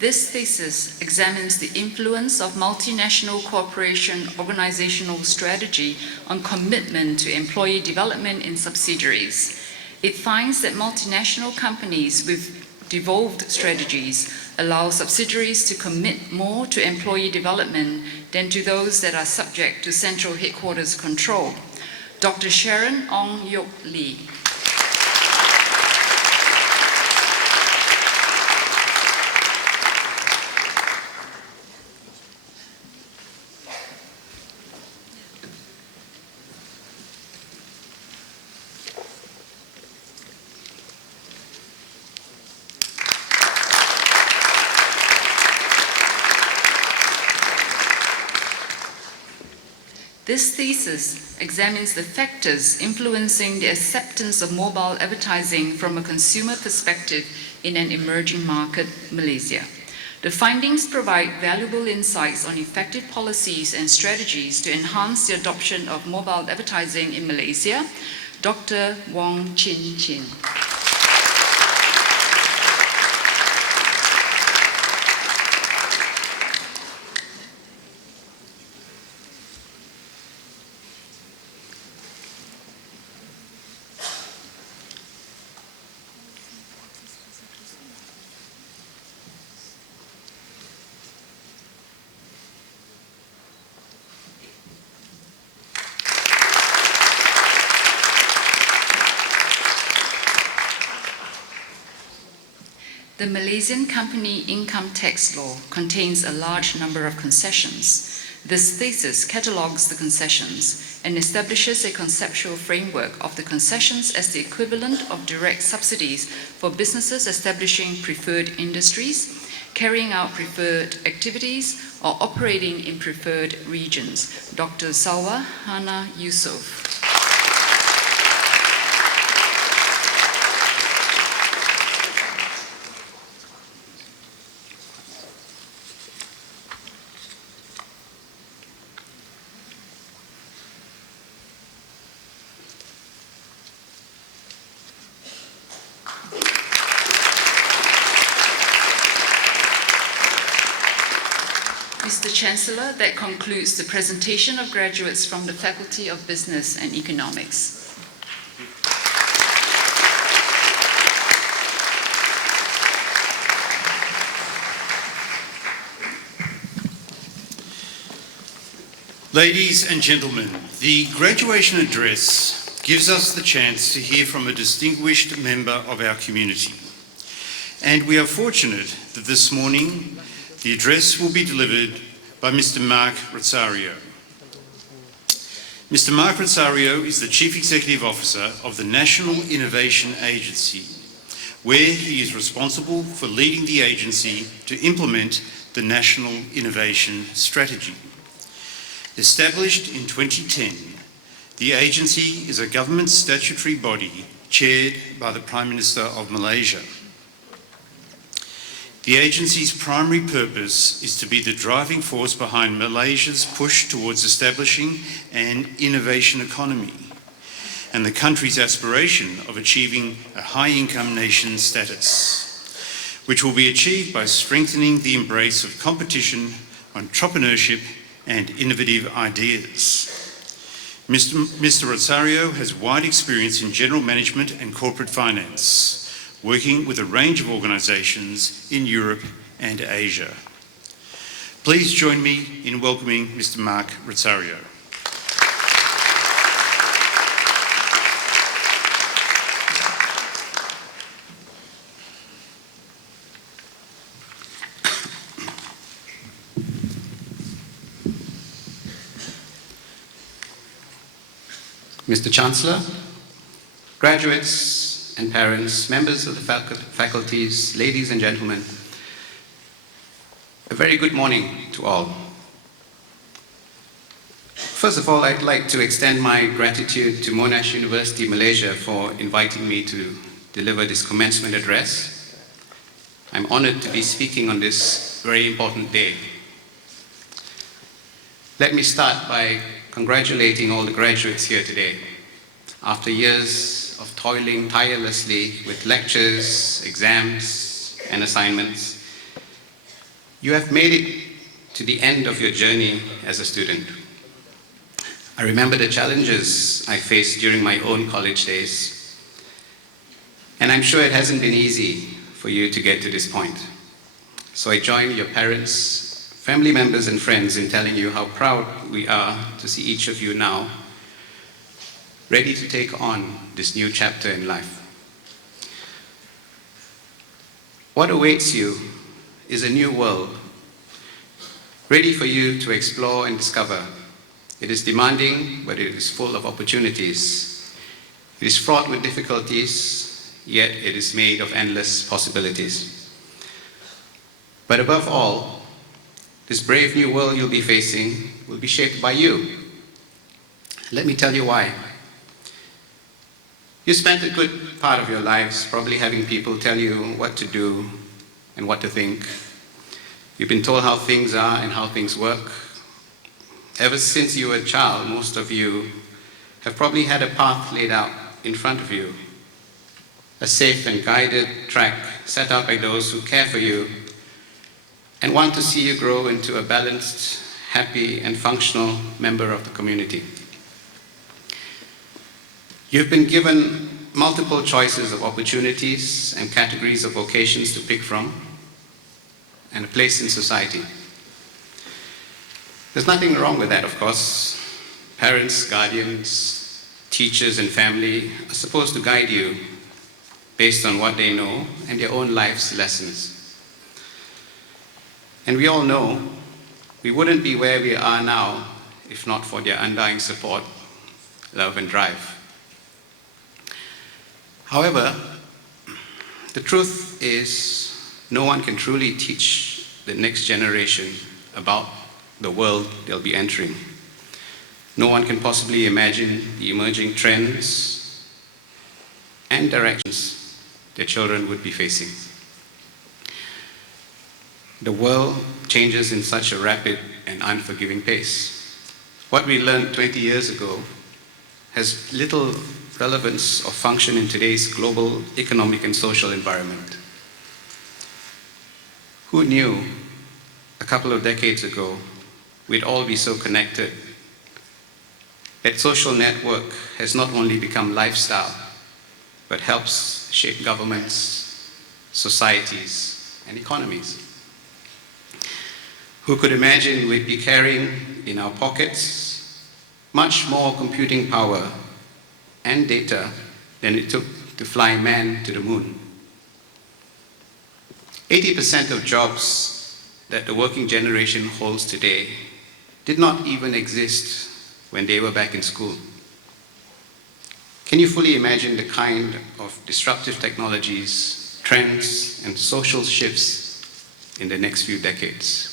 This thesis examines the influence of multinational corporation organizational strategy on commitment to employee development in subsidiaries. It finds that multinational companies with devolved strategies allow subsidiaries to commit more to employee development than to those that are subject to central headquarters control. Dr. Sharon Ong-Yok Lee. This thesis examines the factors influencing the acceptance of mobile advertising from a consumer perspective in an emerging market, Malaysia. The findings provide valuable insights on effective policies and strategies to enhance the adoption of mobile advertising in Malaysia. Dr. Wong Chin Chin. The Malaysian Company Income Tax Law contains a large number of concessions. This thesis catalogues the concessions and establishes a conceptual framework of the concessions as the equivalent of direct subsidies for businesses establishing preferred industries, carrying out preferred activities, or operating in preferred regions. Dr. Salwa Hana Yusof. Mr. Chancellor, that concludes the presentation of graduates from the Faculty of Business and Economics. Ladies and gentlemen, the graduation address gives us the chance to hear from a distinguished member of our community. And we are fortunate that this morning the address will be delivered by Mr. Mark Rosario. Mr. Mark Rosario is the Chief Executive Officer of the National Innovation Agency, where he is responsible for leading the agency to implement the National Innovation Strategy. Established in 2010, the agency is a government statutory body chaired by the Prime Minister of Malaysia. The agency's primary purpose is to be the driving force behind Malaysia's push towards establishing an innovation economy and the country's aspiration of achieving a high-income nation status, which will be achieved by strengthening the embrace of competition, entrepreneurship, and innovative ideas. Mr. Rosario has wide experience in general management and corporate finance, working with a range of organisations in Europe and Asia. Please join me in welcoming Mr. Mark Rosario. Mr. Chancellor, graduates and parents, members of the faculties, ladies and gentlemen, a very good morning to all. First of all, I'd like to extend my gratitude to Monash University, Malaysia, for inviting me to deliver this commencement address. I'm honored to be speaking on this very important day. Let me start by congratulating all the graduates here today. After years of toiling tirelessly with lectures, exams, and assignments, You have made it to the end of your journey as a student. I remember the challenges I faced during my own college days, and I'm sure it hasn't been easy for you to get to this point. So I join your parents, family members, and friends in telling you how proud we are to see each of you now ready to take on this new chapter in life. What awaits you is a new world, ready for you to explore and discover. It is demanding, but it is full of opportunities. It is fraught with difficulties, yet it is made of endless possibilities. But above all, this brave new world you'll be facing will be shaped by you. Let me tell you why. You spent a good part of your lives probably having people tell you what to do and what to think. You've been told how things are and how things work. Ever since you were a child, most of you have probably had a path laid out in front of you, a safe and guided track set out by those who care for you and want to see you grow into a balanced, happy, and functional member of the community. You've been given multiple choices of opportunities and categories of vocations to pick from, and a place in society. There's nothing wrong with that, of course. Parents, guardians, teachers, and family are supposed to guide you based on what they know and their own life's lessons. And we all know we wouldn't be where we are now if not for their undying support, love, and drive. However, the truth is no one can truly teach the next generation about the world they'll be entering. No one can possibly imagine the emerging trends and directions their children would be facing. The world changes in such a rapid and unforgiving pace. What we learned 20 years ago has little relevance or function in today's global economic and social environment. Who knew a couple of decades ago we'd all be so connected? That social network has not only become lifestyle, but helps shape governments, societies, and economies. Who could imagine we'd be carrying in our pockets much more computing power and data than it took to fly man to the moon? 80% of jobs that the working generation holds today did not even exist when they were back in school. Can you fully imagine the kind of disruptive technologies, trends, and social shifts in the next few decades?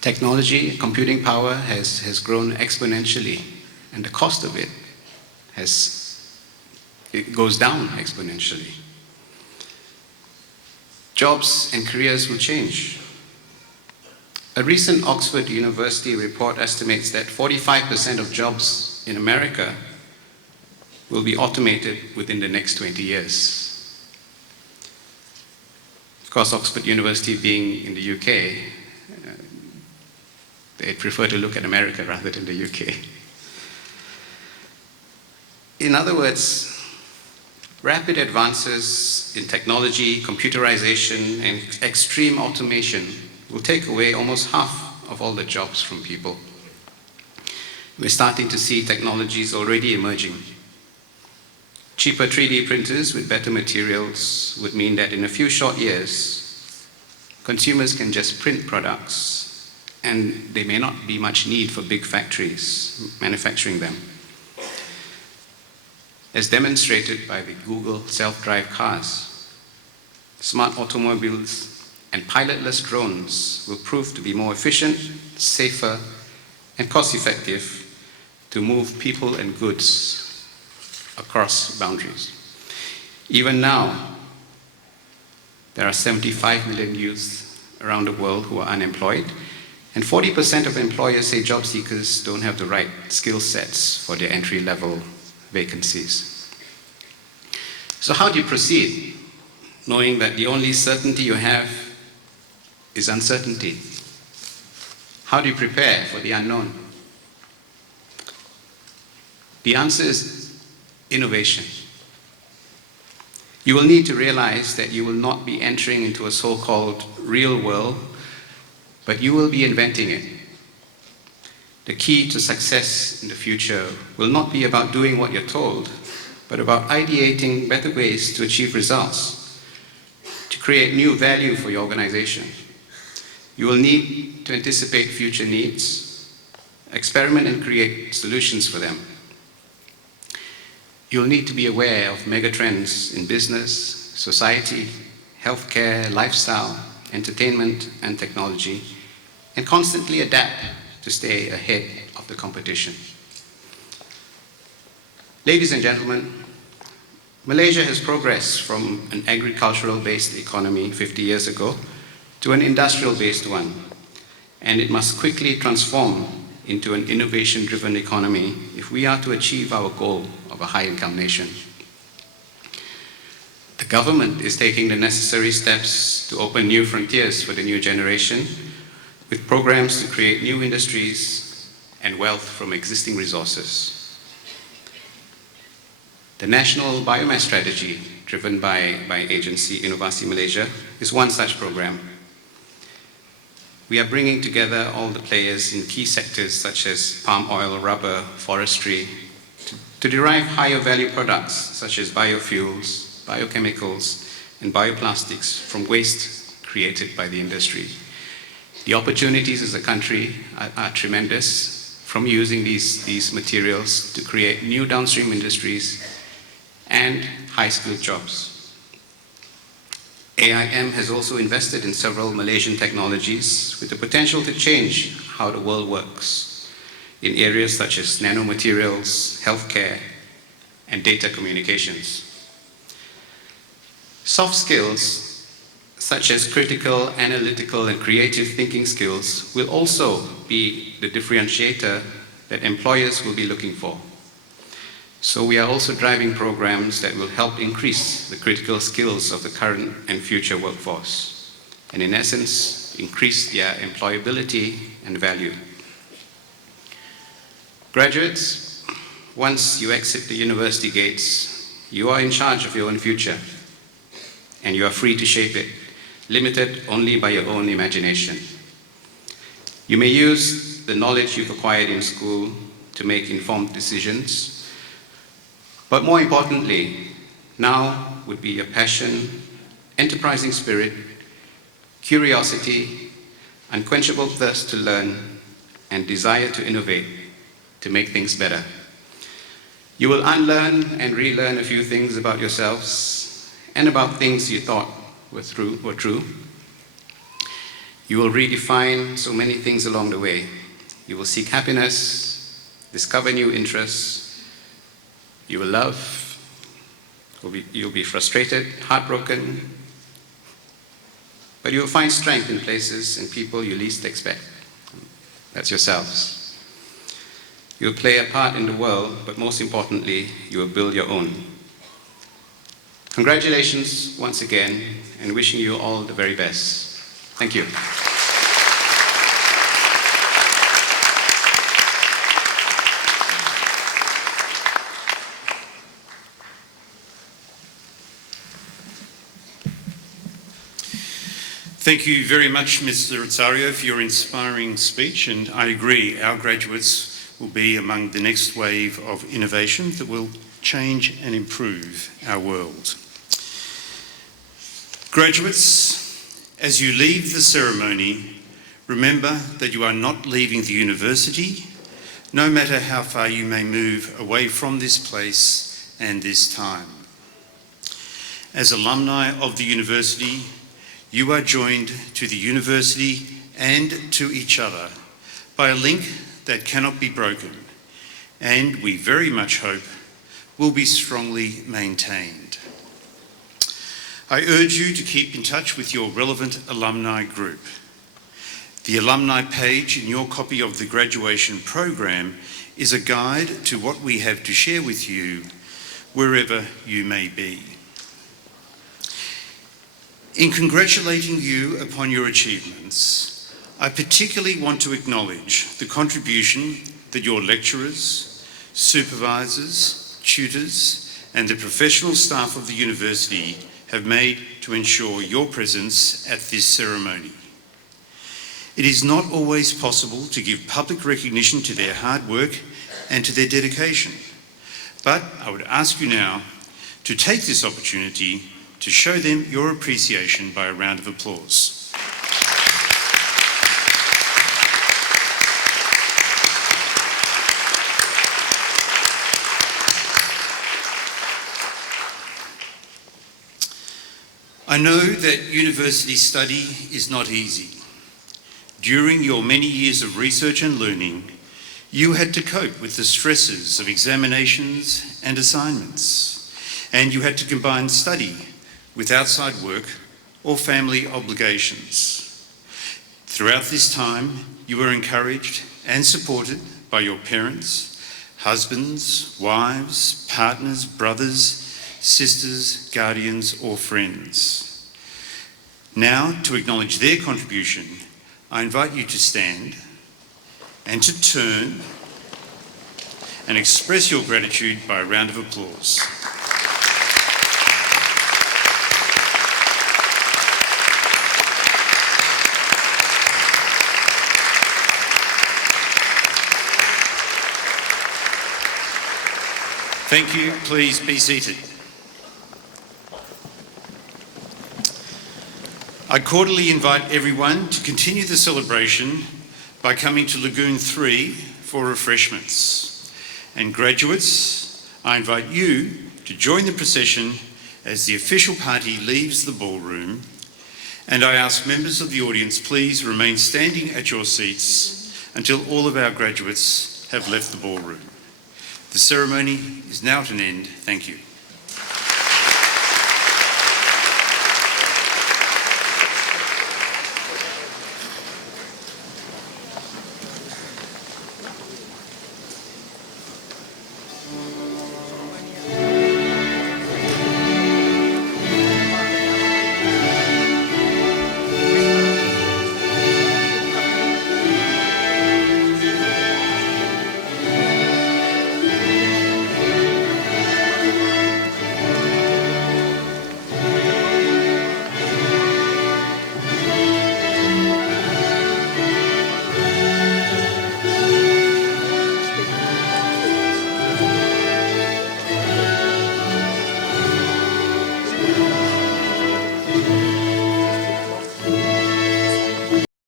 Technology, computing power has grown exponentially, and the cost of it goes down exponentially. Jobs and careers will change. A recent Oxford University report estimates that 45% of jobs in America will be automated within the next 20 years. Of course, Oxford University being in the UK, they prefer to look at America rather than the UK. In other words, rapid advances in technology, computerization, and extreme automation will take away almost half of all the jobs from people. We're starting to see technologies already emerging. Cheaper 3D printers with better materials would mean that in a few short years, consumers can just print products, and there may not be much need for big factories manufacturing them. As demonstrated by the Google self-drive cars, smart automobiles and pilotless drones will prove to be more efficient, safer, and cost-effective to move people and goods across boundaries. Even now, there are 75 million youth around the world who are unemployed, and 40% of employers say job seekers don't have the right skill sets for their entry-level vacancies. So how do you proceed? knowing that the only certainty you have is uncertainty. How do you prepare for the unknown? The answer is innovation. You will need to realize that you will not be entering into a so-called real world, but you will be inventing it. The key to success in the future will not be about doing what you're told, but about ideating better ways to achieve results, to create new value for your organization. You will need to anticipate future needs, experiment and create solutions for them. You'll need to be aware of megatrends in business, society, healthcare, lifestyle, entertainment, and technology, and constantly adapt to stay ahead of the competition. Ladies and gentlemen, Malaysia has progressed from an agricultural-based economy 50 years ago to an industrial-based one, and it must quickly transform into an innovation-driven economy if we are to achieve our goal of a high-income nation. The government is taking the necessary steps to open new frontiers for the new generation, with programs to create new industries and wealth from existing resources. The National Biomass Strategy, driven by agency Inovasi Malaysia, is one such program. We are bringing together all the players in key sectors such as palm oil, rubber, forestry, to derive higher value products such as biofuels, biochemicals, and bioplastics from waste created by the industry. The opportunities as a country are tremendous from using these materials to create new downstream industries and high-skilled jobs. AIM has also invested in several Malaysian technologies with the potential to change how the world works in areas such as nanomaterials, healthcare, and data communications. Soft skills, such as critical, analytical, and creative thinking skills, will also be the differentiator that employers will be looking for. So we are also driving programs that will help increase the critical skills of the current and future workforce, and in essence, increase their employability and value. Graduates, once you exit the university gates, you are in charge of your own future, and you are free to shape it, limited only by your own imagination. You may use the knowledge you've acquired in school to make informed decisions, but more importantly, now would be your passion, enterprising spirit, curiosity, unquenchable thirst to learn, and desire to innovate to make things better. You will unlearn and relearn a few things about yourselves and about things you thought were true. You will redefine so many things along the way. You will seek happiness, discover new interests. You will love, you'll be frustrated, heartbroken, but you will find strength in places and people you least expect. That's yourselves. You'll play a part in the world, but most importantly, you will build your own. Congratulations once again, and wishing you all the very best. Thank you. Thank you very much, Mr. Rosario, for your inspiring speech, and I agree, our graduates will be among the next wave of innovation that will change and improve our world. Graduates, as you leave the ceremony, remember that you are not leaving the university, no matter how far you may move away from this place and this time. As alumni of the university, you are joined to the university and to each other by a link that cannot be broken, and we very much hope will be strongly maintained. I urge you to keep in touch with your relevant alumni group. The alumni page in your copy of the graduation program is a guide to what we have to share with you wherever you may be. In congratulating you upon your achievements, I particularly want to acknowledge the contribution that your lecturers, supervisors, tutors, and the professional staff of the university have made to ensure your presence at this ceremony. It is not always possible to give public recognition to their hard work and to their dedication, but I would ask you now to take this opportunity to show them your appreciation by a round of applause. I know that university study is not easy. During your many years of research and learning, you had to cope with the stresses of examinations and assignments, and you had to combine study with outside work or family obligations. Throughout this time, you were encouraged and supported by your parents, husbands, wives, partners, brothers, sisters, guardians, or friends. Now, to acknowledge their contribution, I invite you to stand and to turn and express your gratitude by a round of applause. Thank you. Please be seated. I cordially invite everyone to continue the celebration by coming to Lagoon 3 for refreshments. And graduates, I invite you to join the procession as the official party leaves the ballroom. And I ask members of the audience, please remain standing at your seats until all of our graduates have left the ballroom. The ceremony is now at an end. Thank you.